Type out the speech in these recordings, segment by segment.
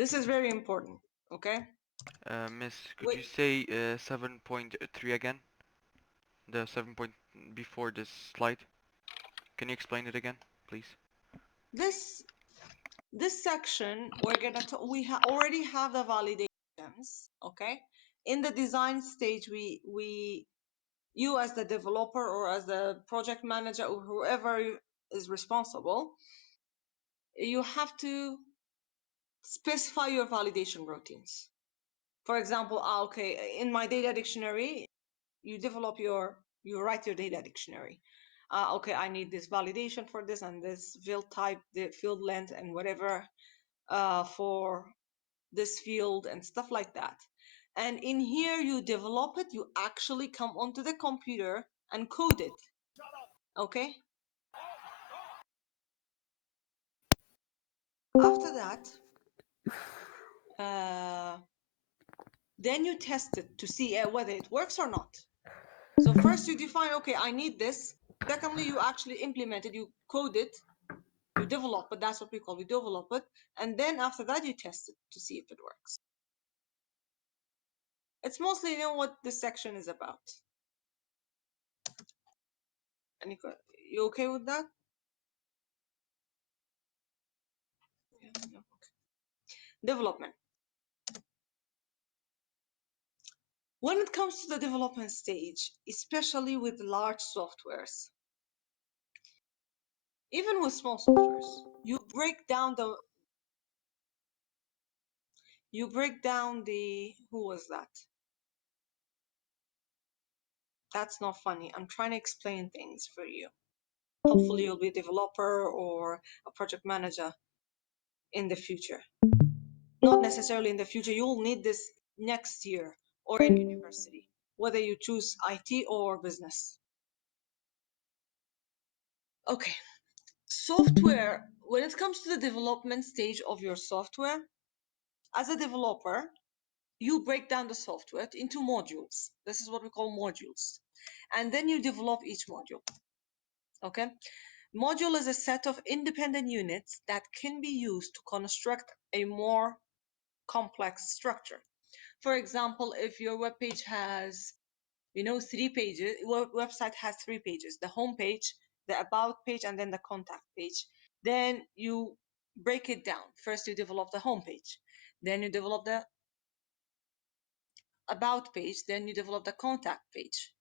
This is very important, okay? Miss, could you Wait, say 7.3 again? The 7 point before this slide. Can you explain it again, please? this this section we're gonna we already have the validations, okay? In the design stage, we you as the developer or as the project manager or whoever is responsible, you have to specify your validation routines. For example, okay, in my data dictionary, you develop you write your data dictionary. Okay, I need this validation for this and this field type, the field length, and whatever for this field and stuff like that. And in here, you develop it. You actually come onto the computer and code it. Okay. After that, uh, then you test it to see whether it works or not. So first you define, okay, I need this. Secondly, you actually implement it, you code it, you develop it. That's what we call, we develop it. And then after that, you test it to see if it works. It's mostly, what this section is about. And you okay with that? Yeah, no, okay. Development. When it comes to the development stage, especially with large softwares, even with small softwares, you break down the, who was that? That's not funny. I'm trying to explain things for you. Hopefully you'll be a developer or a project manager in the future. Not necessarily in the future. You'll need this next year or in university, whether you choose IT or business. Okay. Software, when it comes to the development stage of your software, as a developer, you break down the software into modules. This is what we call modules. And then you develop each module. Okay. Module is a set of independent units that can be used to construct a more complex structure. For example, if your web page has, 3 pages, website has 3 pages, the home page, the about page, and then the contact page. Then you break it down. First, you develop the home page. Then you develop the about page. Then you develop the contact page.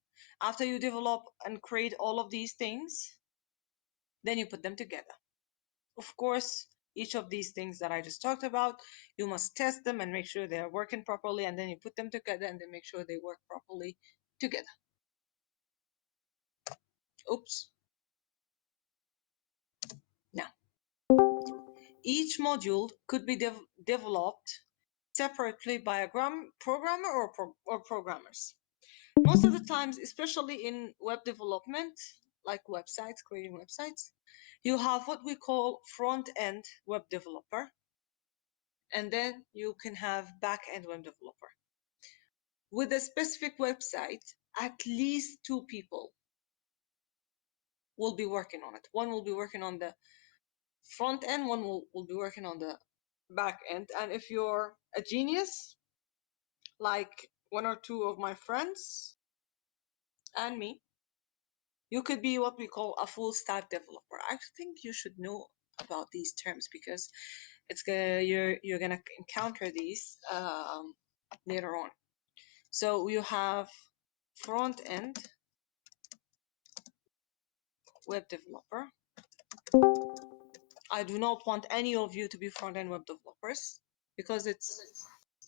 After you develop and create all of these things, then you put them together. Of course, each of these things that I just talked about, you must test them and make sure they're working properly, and then you put them together and then make sure they work properly together. Oops. Now, each module could be developed separately by a programmer or programmers. Most of the times, especially in web development, like websites, creating websites, you have what we call front-end web developer, and then you can have back-end web developer. With a specific website, at least 2 people will be working on it. One will be working on the front end, one will be working on the back end. And if you're a genius, like one or two of my friends and me, you could be what we call a full stack developer. I think you should know about these terms because you're gonna encounter these later on. So you have front end web developer. I do not want any of you to be front end web developers because it's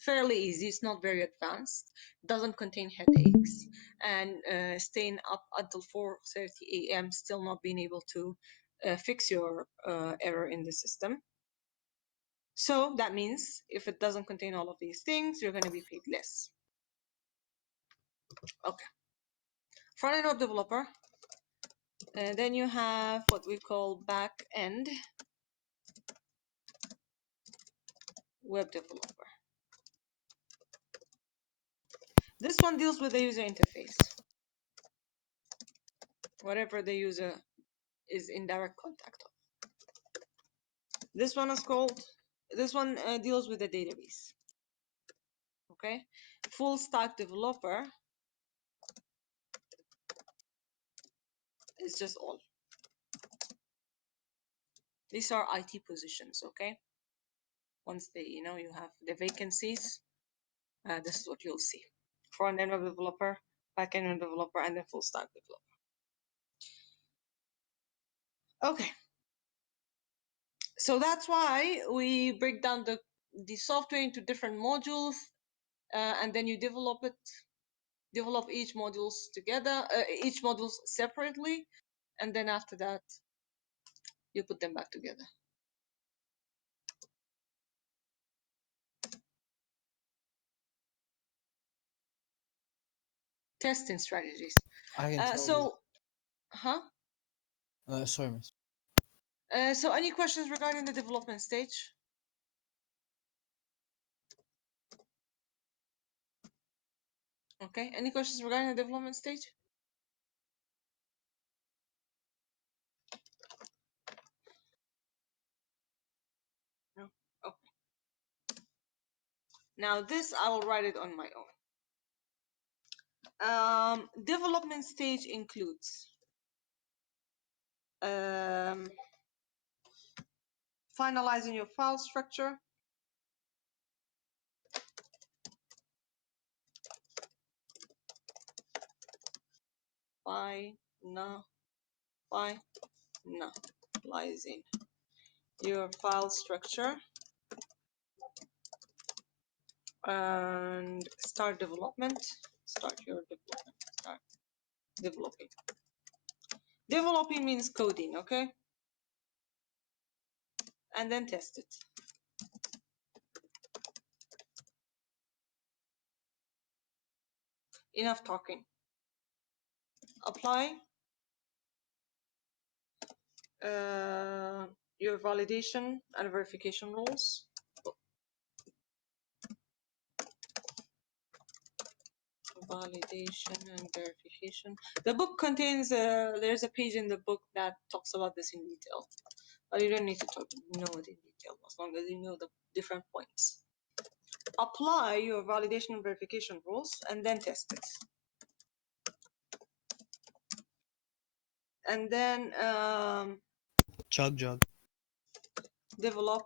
fairly easy. It's not very advanced. Doesn't contain headaches, and staying up until 4:30 a.m. still not being able to fix your error in the system. So that means if it doesn't contain all of these things, you're going to be paid less. Okay. Front end web developer. And then you have what we call back end web developer. This one deals with the user interface. Whatever the user is in direct contact of. This one is called This one deals with the database. Okay, full stack developer is just all. These are IT positions. Okay, once they, you have the vacancies, this is what you'll see: front-end web developer, back-end web developer, and then full stack developer. Okay, so that's why we break down the software into different modules, and then you develop each modules together, each modules separately, and then after that you put them back together. Testing strategies. I can tell So, huh? sorry, miss. So any questions regarding the development stage? Okay, any questions regarding the development stage? No? Okay. Now this, I will write it on my own. Development stage includes finalizing your file structure, finalizing your file structure, and start development. Start developing. Developing means coding, okay? And then test it. Enough talking. Apply your validation and verification rules. Validation and verification. The book contains, there's a page in the book that talks about this in detail. But you don't need to know it in detail, as long as you know the different points. Apply your validation and verification rules and then test it. And then Jug. develop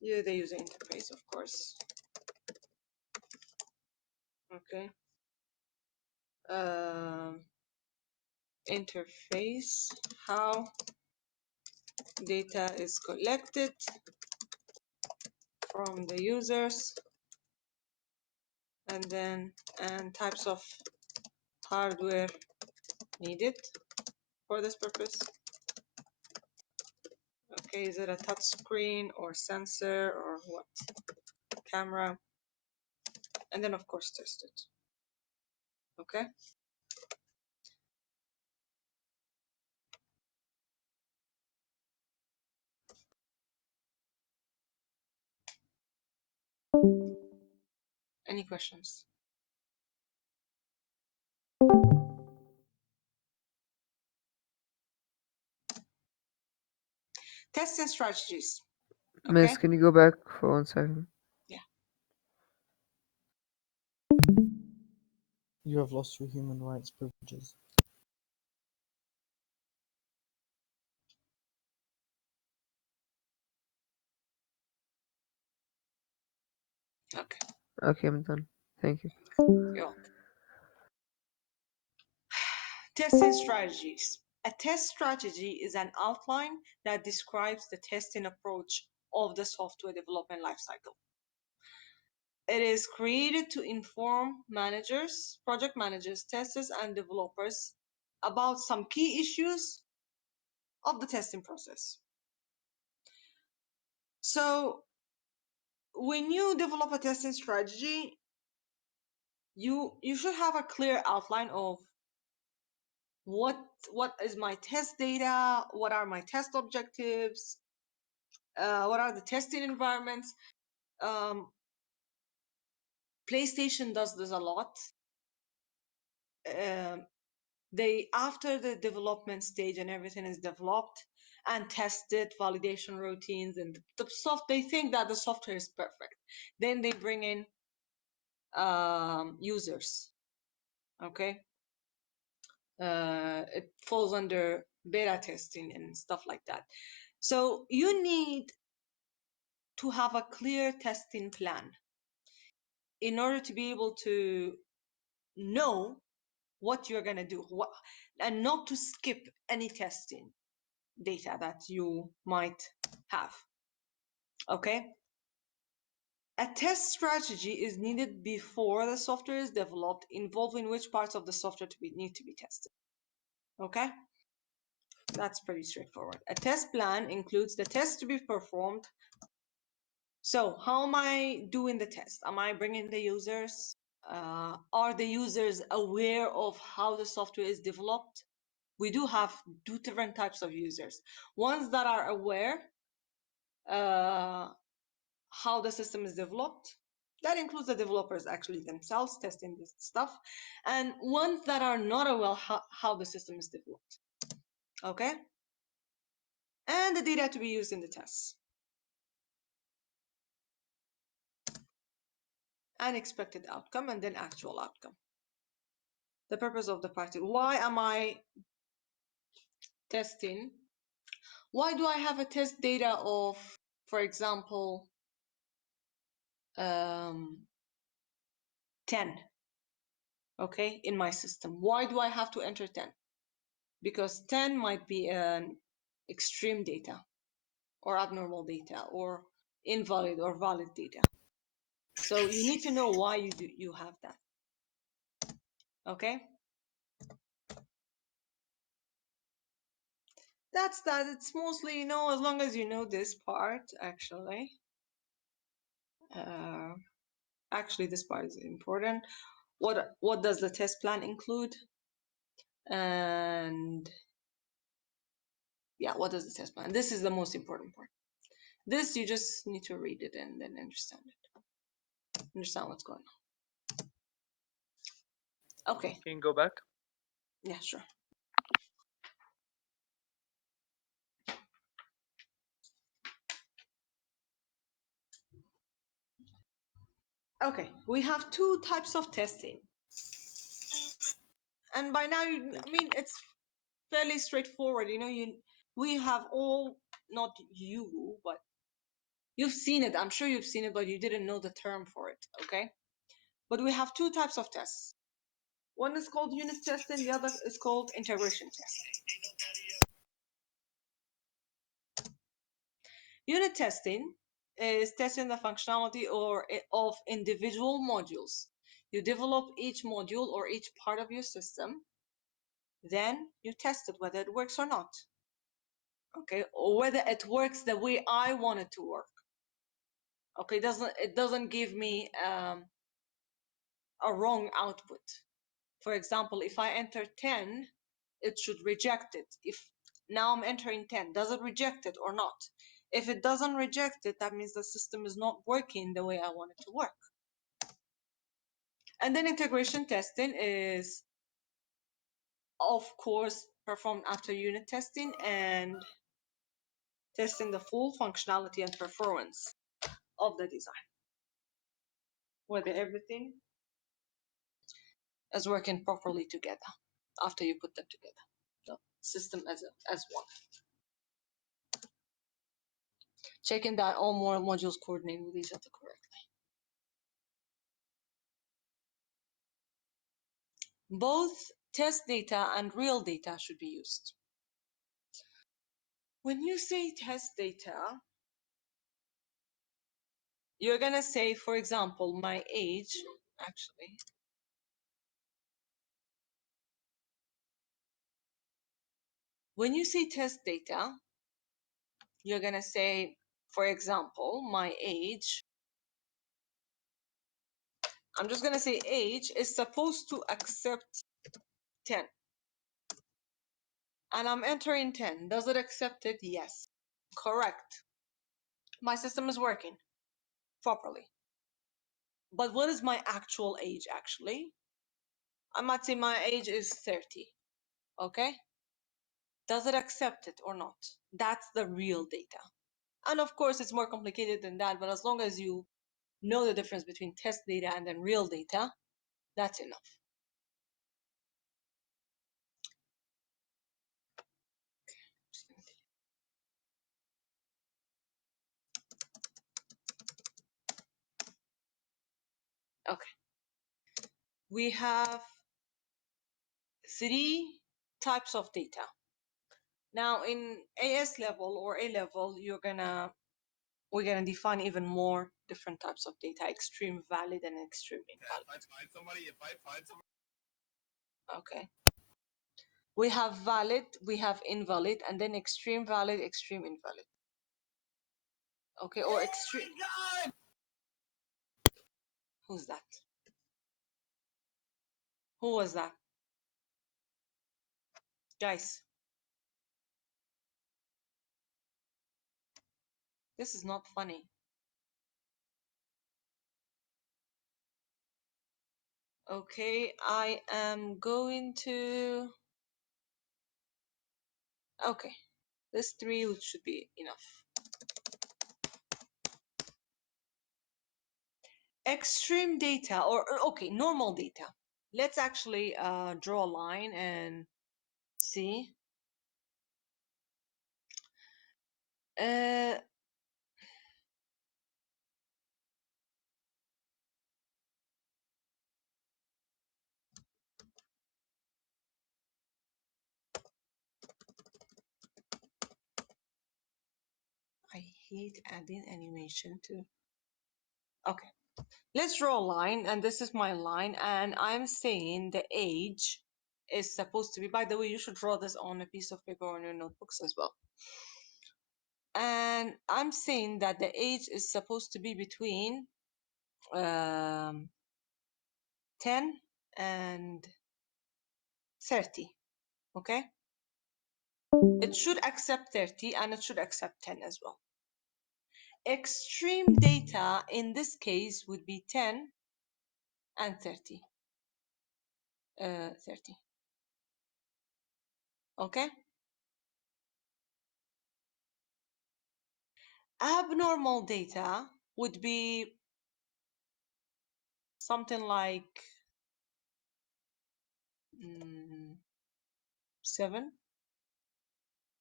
the user interface, of course. Okay. Interface, how data is collected from the users, and then types of hardware needed for this purpose. Okay, is it a touch screen or sensor or what? Camera. And then of course test it. Okay. Any questions? Testing strategies. Okay. Miss, can you go back for 1 second? Yeah. You have lost your human rights privileges. Okay. Okay, I'm done. Thank you. You're welcome. Testing strategies. A test strategy is an outline that describes the testing approach of the software development lifecycle. It is created to inform managers, project managers, testers, and developers about some key issues of the testing process. So when you develop a testing strategy, you should have a clear outline of what is my test data, what are my test objectives, what are the testing environments. PlayStation does this a lot. They, after the development stage and everything is developed, and tested validation routines and they think that the software is perfect. Then they bring in users. Okay, it falls under beta testing and stuff like that. So you need to have a clear testing plan in order to be able to know what you're going to do, and not to skip any testing data that you might have. Okay, a test strategy is needed before the software is developed, involving which parts of the software need to be tested. Okay, that's pretty straightforward. A test plan includes the test to be performed. So how am I doing the test? Am I bringing the users? Are the users aware of how the software is developed? We do have two different types of users. Ones that are aware how the system is developed. That includes the developers actually themselves testing this stuff. And ones that are not aware how the system is developed. Okay? And the data to be used in the tests. And expected outcome, and then actual outcome. The purpose of the practice. Why am I testing? Why do I have a test data of, for example, 10, okay, in my system? Why do I have to enter 10? Because 10 might be an extreme data or abnormal data or invalid or valid data. So you need to know why you have that. Okay? That's that. It's mostly, as long as you know this part, actually. Actually, this part is important. What does the test plan include? And yeah, what does the test plan? This is the most important part. This, you just need to read it and then understand it. Understand what's going on. Okay. Can you go back? Yeah, sure. Okay, we have two types of testing. And by now, it's fairly straightforward. We have all, not you, but you've seen it. I'm sure you've seen it, but you didn't know the term for it, okay? But we have two types of tests. One is called unit testing, the other is called integration testing. Unit testing is testing the functionality of individual modules. You develop each module or each part of your system, then you test it whether it works or not. Okay, or whether it works the way I want it to work. Okay, it doesn't give me a wrong output. For example, if I enter 10, it should reject it. If now I'm entering 10, does it reject it or not? If it doesn't reject it, that means the system is not working the way I want it to work. And then integration testing is, of course, performed after unit testing and testing the full functionality and performance of the design, whether everything is working properly together after you put them together, the system as one. Checking that all more modules coordinate with each other correctly. Both test data and real data should be used. When you say test data, you're gonna say, for example, my age, actually. When you say test data, you're gonna say, for example, my age. I'm just gonna say age is supposed to accept 10. And I'm entering 10. Does it accept it? Yes. Correct. My system is working properly. But what is my actual age actually? I might say my age is 30. Okay? Does it accept it or not? That's the real data. And of course, it's more complicated than that, but as long as you know the difference between test data and then real data, that's enough. Okay. We have 3 types of data. Now in AS level or A level, we're gonna define even more different types of data: extreme valid and extreme invalid. Okay. We have valid, we have invalid, and then extreme valid, extreme invalid. Okay, or extreme. Who's that? Who was that? Guys. This is not funny. Okay, I am going to... Okay, this 3 should be enough. Extreme data, or okay, normal data. Let's actually draw a line and see. I hate adding animation to... Okay, let's draw a line, and this is my line, and I'm saying the age is supposed to be... By the way, you should draw this on a piece of paper or on your notebooks as well. And I'm saying that the age is supposed to be between 10 and 30. Okay, it should accept 30 and it should accept 10 as well. Extreme data in this case would be 10 and 30. 30. Okay. Abnormal data would be something like 7.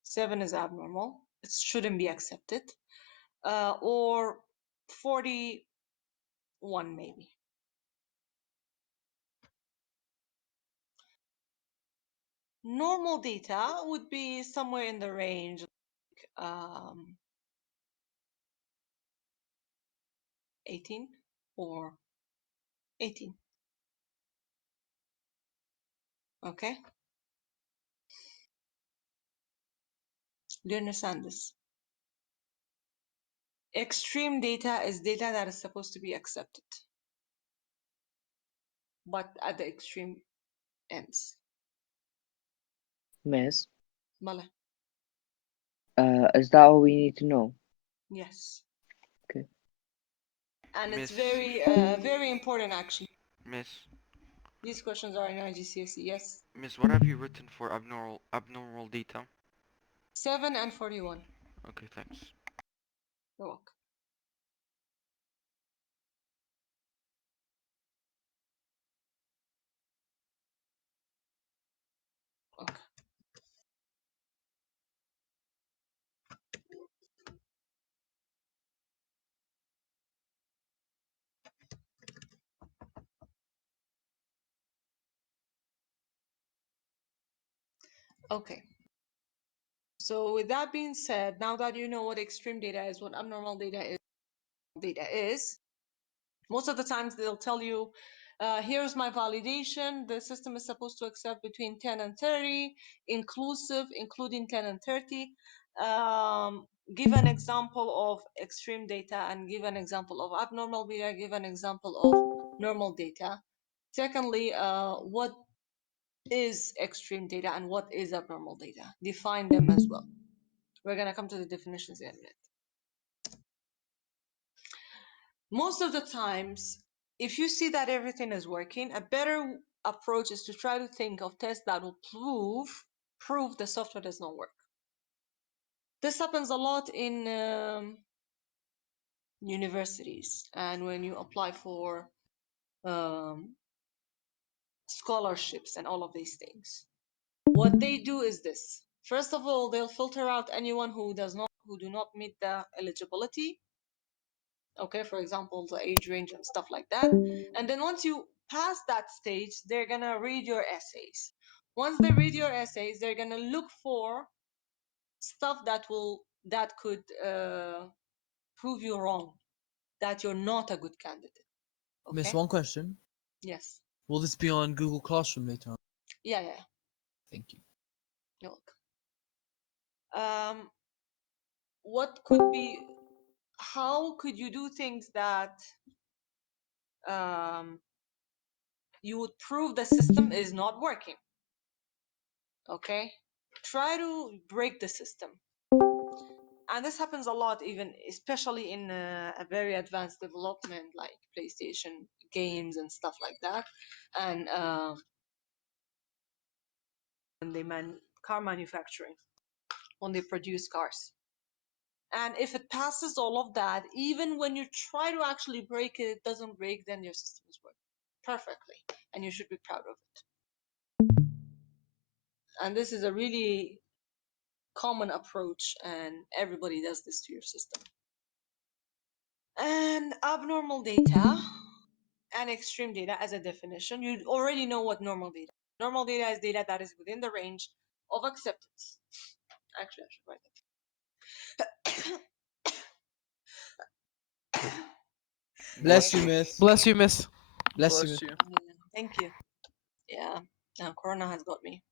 7 is abnormal. It shouldn't be accepted. Or 41 maybe. Normal data would be somewhere in the range 18 or 18. Okay. Do you understand this? Extreme data is data that is supposed to be accepted, but at the extreme ends. Miss, Mala. is that all we need to know? Yes. Okay. And it's Miss. very important actually. Miss. These questions are in IGCSE. Yes. Miss, what have you written for abnormal data? 7 and 41. Okay, thanks. You're welcome. Okay. Okay. So with that being said, now that you know what extreme data is, what abnormal data is, most of the times they'll tell you, here's my validation. The system is supposed to accept between 10 and 30, inclusive, including 10 and 30. Give an example of extreme data and give an example of abnormal data, give an example of normal data. Secondly, what is extreme data and what is abnormal data? Define them as well. We're going to come to the definitions in a minute. Most of the times, if you see that everything is working, a better approach is to try to think of tests that will prove the software does not work. This happens a lot in universities and when you apply for um, scholarships and all of these things. What they do is this. First of all, they'll filter out anyone who do not meet the eligibility. Okay, for example, the age range and stuff like that. And then once you pass that stage, they're gonna read your essays. Once they read your essays, they're gonna look for stuff that could prove you wrong, that you're not a good candidate. Okay? Miss, one question. Yes. Will this be on Google Classroom later on? Yeah. Thank you. You're welcome. What could be? How could you do things that you would prove the system is not working? Okay, try to break the system. And this happens a lot, even especially in a very advanced development like PlayStation games and stuff like that. And when car manufacturing, when they produce cars. And if it passes all of that, even when you try to actually break it, it doesn't break, then your system is working perfectly. And you should be proud of it. And this is a really common approach, and everybody does this to your system. And abnormal data and extreme data as a definition, you already know what normal data. Normal data is data that is within the range of acceptance. Actually, I should write that. Bless you, Miss. Bless you, miss. Bless you, Miss. Yeah, thank you. Yeah, now Corona has got me.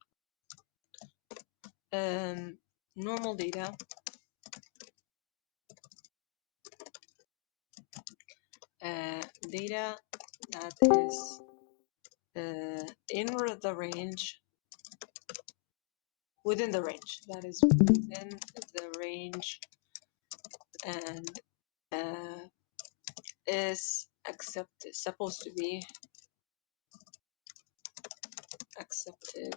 Normal data data that is in the range, within the range, that is within the range, and is accepted, supposed to be accepted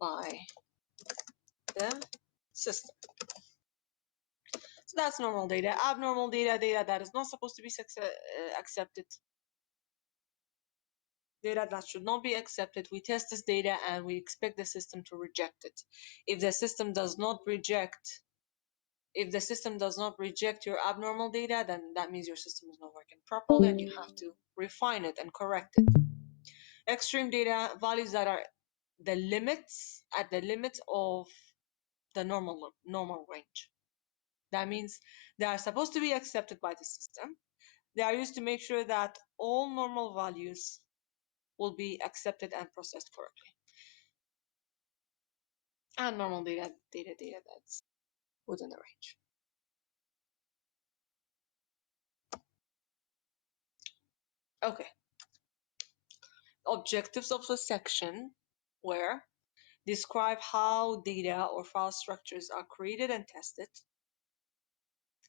by the system. So that's normal data. Abnormal data, data that is not supposed to be accepted, data that should not be accepted. We test this data and we expect the system to reject it. If the system does not reject your abnormal data, then that means your system is not working properly and you have to refine it and correct it. Extreme data, values that are the limits, at the limit of the normal range. That means they are supposed to be accepted by the system. They are used to make sure that all normal values will be accepted and processed correctly. And normal data that's within the range. Okay. Objectives of the section where describe how data or file structures are created and tested,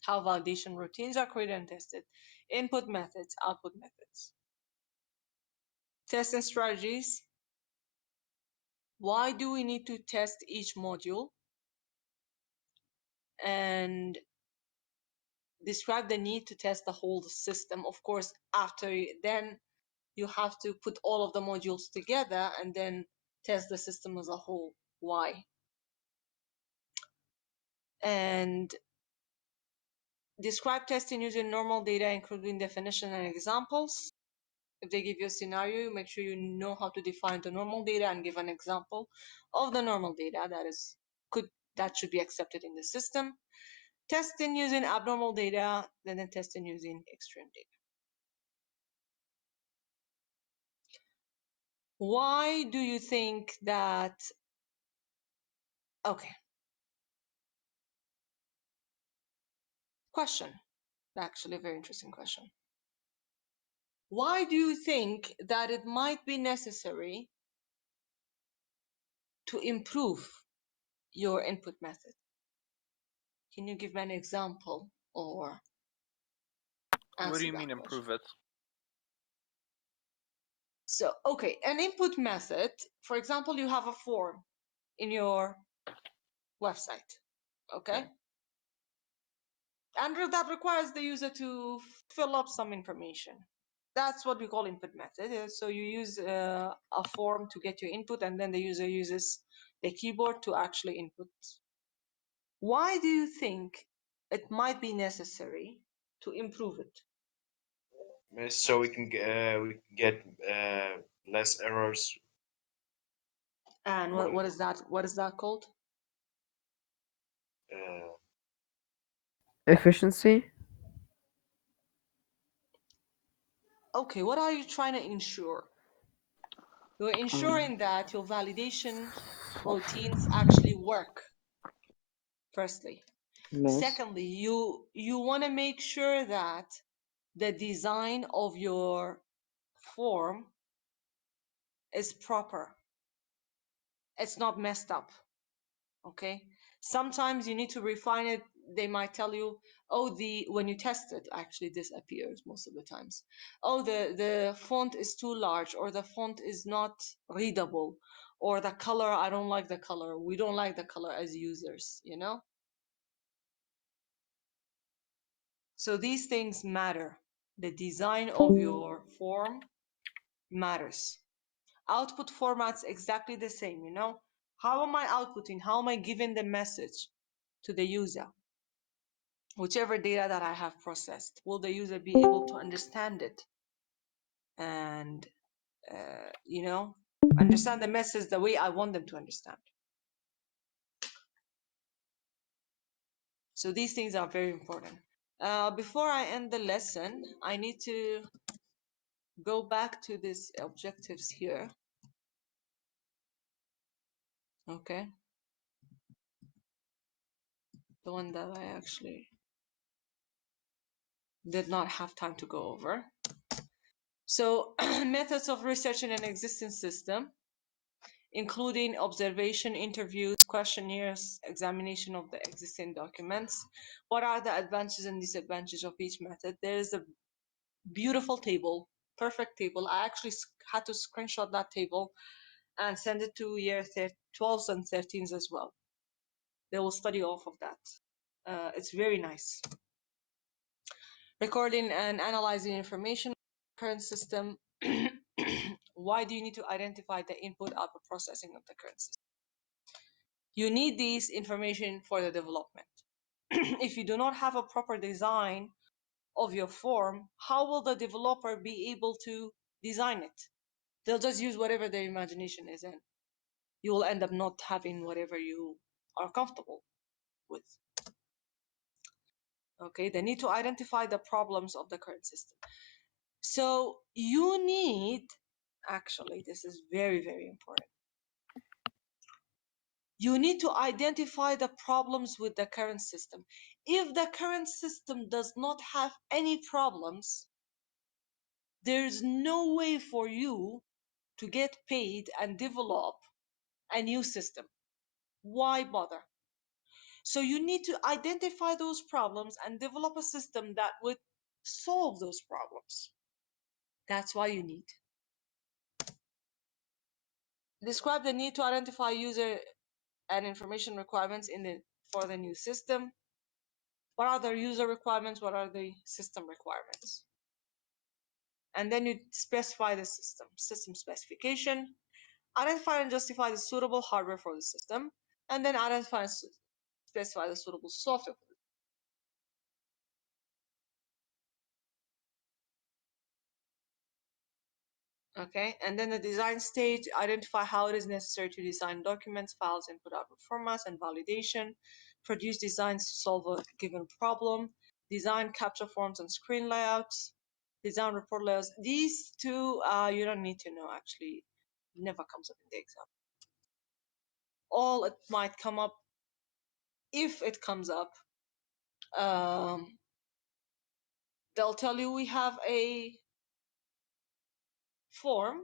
how validation routines are created and tested, input methods, output methods, testing strategies. Why do we need to test each module? And describe the need to test the whole system. Of course, then you have to put all of the modules together and then test the system as a whole. Why? And describe testing using normal data, including definition and examples. If they give you a scenario, make sure you know how to define the normal data and give an example of the normal data that should be accepted in the system. Testing using abnormal data, then testing using extreme data. Why do you think that? Okay. Question. Actually, a very interesting question. Why do you think that it might be necessary to improve your input method? Can you give me an example or answer What do you that mean question? improve it? So, okay, an input method, for example, you have a form in your website. Okay? And that requires the user to fill up some information. That's what we call input method. So you use a form to get your input, and then the user uses the keyboard to actually input. Why do you think it might be necessary to improve it? So we can get less errors. And what is that? What is that called? Uh, Efficiency? Okay, what are you trying to ensure? You're ensuring that your validation routines actually work, firstly. Miss, Secondly, you want to make sure that the design of your form is proper. It's not messed up. Okay? Sometimes you need to refine it. They might tell you, oh, when you test it, actually this appears most of the times. Oh, the font is too large, or the font is not readable, or the color, I don't like the color. We don't like the color as users, you know? So these things matter. The design of your form matters. Output format's exactly the same, you know? How am I outputting? How am I giving the message to the user? Whichever data that I have processed, will the user be able to understand it and you know, understand the message the way I want them to understand? So these things are very important. Before I end the lesson, I need to go back to these objectives here. Okay, the one that I actually did not have time to go over. So methods of researching an existing system, including observation, interviews, questionnaires, examination of the existing documents. What are the advantages and disadvantages of each method? There is a beautiful table, perfect table. I actually had to screenshot that table and send it to year 12s and 13s as well. They will study off of that. It's very nice. Recording and analyzing information, current system. Why do you need to identify the input-output processing of the current system? You need this information for the development. If you do not have a proper design of your form, how will the developer be able to design it? They'll just use whatever their imagination is in. You will end up not having whatever you are comfortable with. Okay, they need to identify the problems of the current system. So you need, actually, this is very, very important. You need to identify the problems with the current system. If the current system does not have any problems, there's no way for you to get paid and develop a new system. Why bother? So you need to identify those problems and develop a system that would solve those problems. That's why you need. Describe the need to identify user and information requirements for the new system. What are the user requirements? What are the system requirements? And then you specify the system specification. Identify and justify the suitable hardware for the system, and then identify and specify the suitable software. Okay, and then the design stage, identify how it is necessary to design documents, files, input, output formats, and validation. Produce designs to solve a given problem. Design capture forms and screen layouts. Design report layouts. These two, you don't need to know, actually. Never comes up in the exam. All it might come up, if it comes up, they'll tell you we have a form.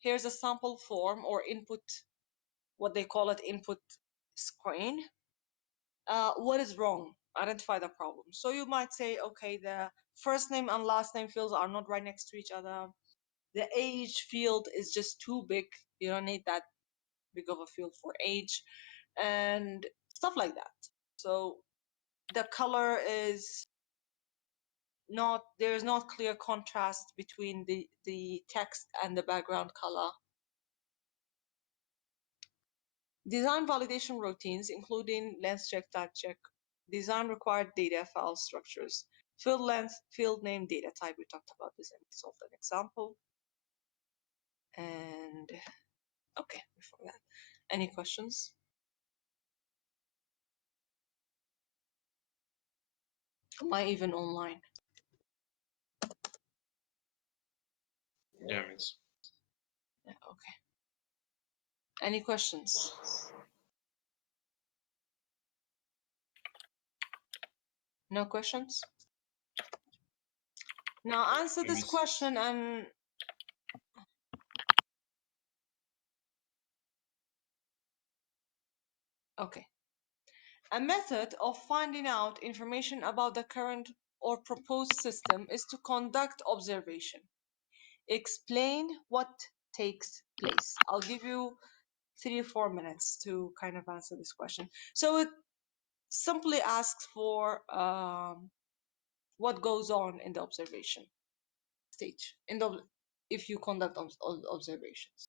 Here's a sample form or input, what they call it, input screen. What is wrong? Identify the problem. So you might say, okay, the first name and last name fields are not right next to each other. The age field is just too big. You don't need that big of a field for age, and stuff like that. So the color is not, there's not clear contrast between the text and the background color. Design validation routines, including length check, type check, design required data file structures, field length, field name, data type. We talked about this and we solved an example. And okay, before that, any questions? Am I even online? Yeah, miss. Yeah, okay. Any questions? No questions? Now answer this Miss. question and okay. A method of finding out information about the current or proposed system is to conduct observation. Explain what takes place. I'll give you 3 or 4 minutes to kind of answer this question. So it simply asks for what goes on in the observation stage, in the, if you conduct observations.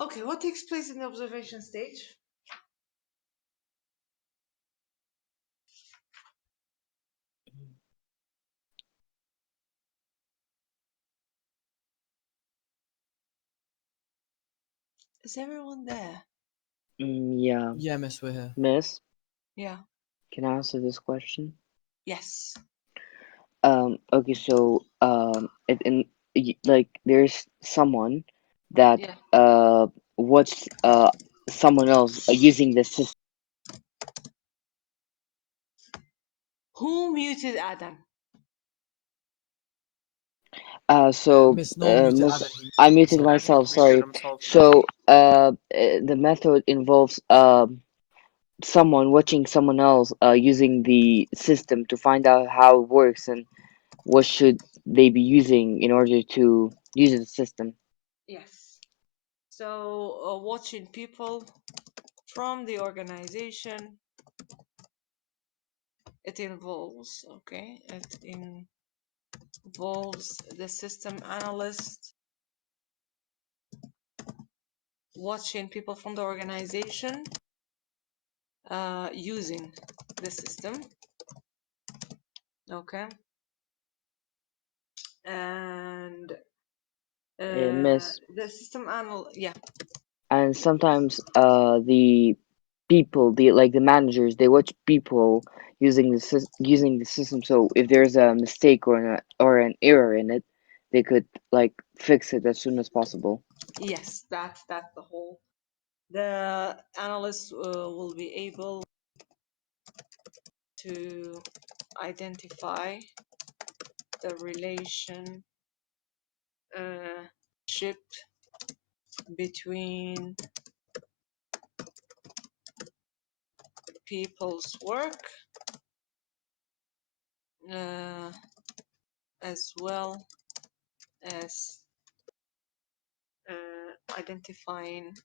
Okay, what takes place in the observation stage? Is everyone there? Yeah, Yeah, miss, we're here. miss, Yeah. can I answer this question? Yes. Okay, so like there's someone that Yeah. watched someone else using the system. Who muted Adam? So Miss, no one muted miss, Adam. He I muted muted himself. myself, sorry. So the method involves someone watching someone else using the system to find out how it works and what should they be using in order to use the system. Yes. So watching people from the organization, it involves, okay, it involves the system analyst watching people from the organization using the system, okay, and Miss, the system yeah. and sometimes the people, the managers, they watch people using the system. So if there's a mistake or an error in it, they could like fix it as soon as possible. Yes, that's the whole. The analyst will be able to identify the relationship between people's work as well as identifying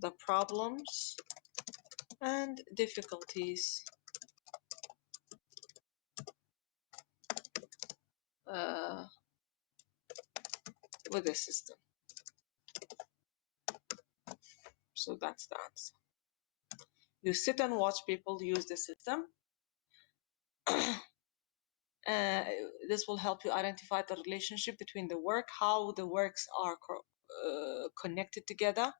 the problems and difficulties with the system. So that's that. You sit and watch people use the system. This will help you identify the relationship between the work, how the works are connected together,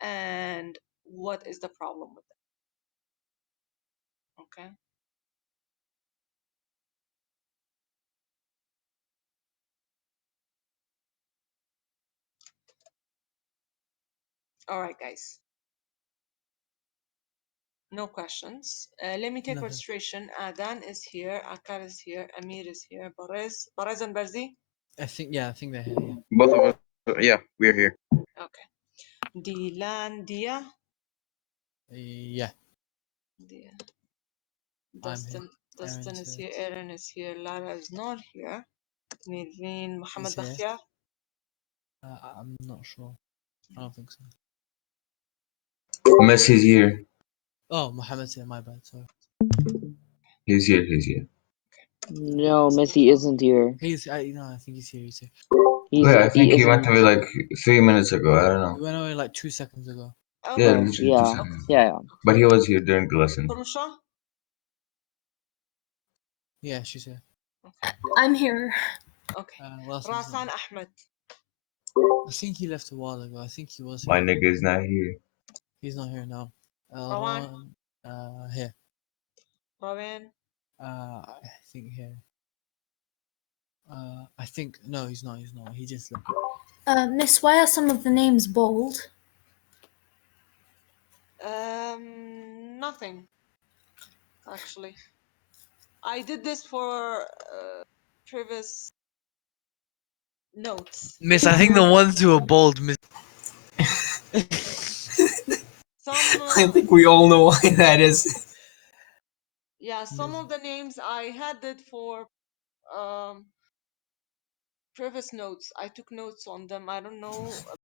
and what is the problem with it? Okay. All right, guys. No questions. Let me take Nothing. registration. Adan is here. Akar is here. Amir is here. Barez and Barzi. I think they're here. Yeah. Both of us. Yeah, we're here. Okay. Dilan, Dia. Yeah. Dia. I'm Dustin. here. Dustin Aaron's is here. here. Aaron is here. Lara is not here. Nirveen. Mohammed here. Bakhtiar. I'm not sure. I don't think so. Messi's here. Oh, Mohammed's here. My bad. Sorry. He's here. He's here. No, Messi isn't here. I think he's here. He's here. Yeah, I think he isn't. went away like 3 minutes ago. I don't know. We went away like 2 seconds ago. Okay. Yeah, Oh, literally 2 yeah. seconds. Yeah. But he was here during the lesson. Farusha. Yeah, she's here. I'm here. Okay. What else is Rasan there? Ahmed. I think he left a while ago. I think he was My here. nigga is not here. He's not here now. Rawan. Here. Rawan. I think here. I think no, he's not. He's not. He just left. Miss, why are some of the names bold? Nothing. Actually, I did this for previous notes. Miss, I think the ones who are bold, Miss. Some. I think we all know why that is. Yeah, some of the names I had it for previous notes. I took notes on them. I don't know